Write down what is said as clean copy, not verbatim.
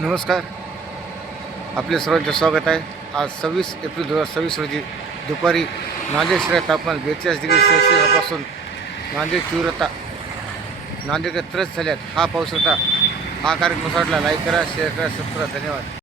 नमस्कार. आपले सर्वांचे स्वागत आहे. आज 26 एप्रिल 2026 रोजी दुपारी नांदेड शहरात तापमान 42 डिग्री सेल्सिअसपासून नांदेड तीव्रता नांदेडकडे त्रस्त झाल्यात. हा पाऊस होता. हा कार्यक्रम आवडला लाईक करा, शेअर करा, सबस्क्राईब करा. धन्यवाद.